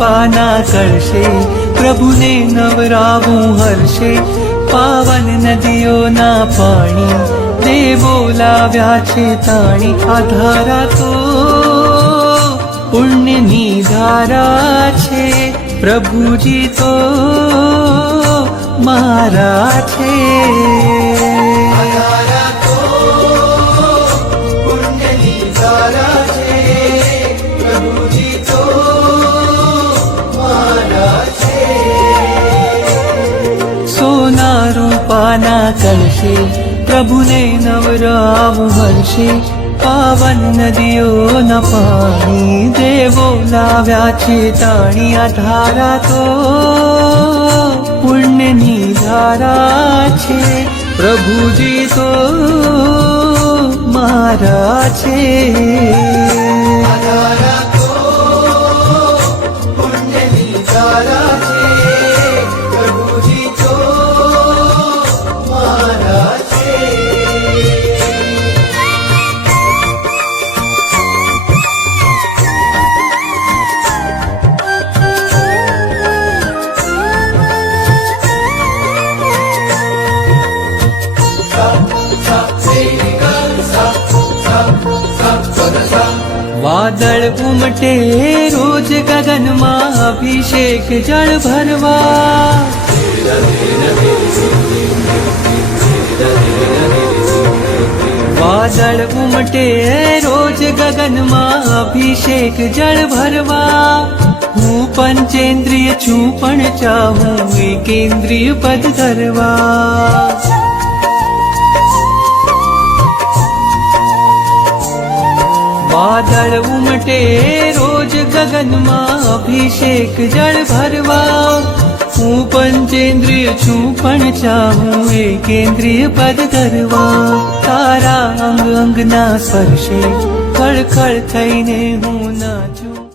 રૂપાના કરશે, પ્રભુને નવરાવું હર્ષે. પાવન નદીઓના પાણી દેવો લાવ્યા છે તાણી. આ ધારા તો પુણ્યની ધારા છે, પ્રભુજી તો મારા છે. સોના રૂપાના કળશે, પ્રભુને નવરાવું હર્ષે. પાવન નદીઓના પાણી દેવો લાવ્યા છે તાણી. આ ધારા તો પુણ્યની ધારા છે, પ્રભુજી તો મારા છે. વાદળ ઉમટે રોજ ગગનમાં, અભિષેક જળ ભરવા. વાદળ ઉમટે રોજ ગગનમાં, અભિષેક જળ ભરવા. હું પંચેન્દ્રિય છું પણ ચાહું એકેન્દ્રિય પદ ધરવા. વાદળ ઉમટે રોજ ગગનમાં, અભિષેક જળ ભરવા. હું પંચેન્દ્રિય છું પણ ચાહું એકેન્દ્રિય પદ ધરવા. તારા અંગ અંગના સ્પર્શે ખળખળ થઈને હું નાચું.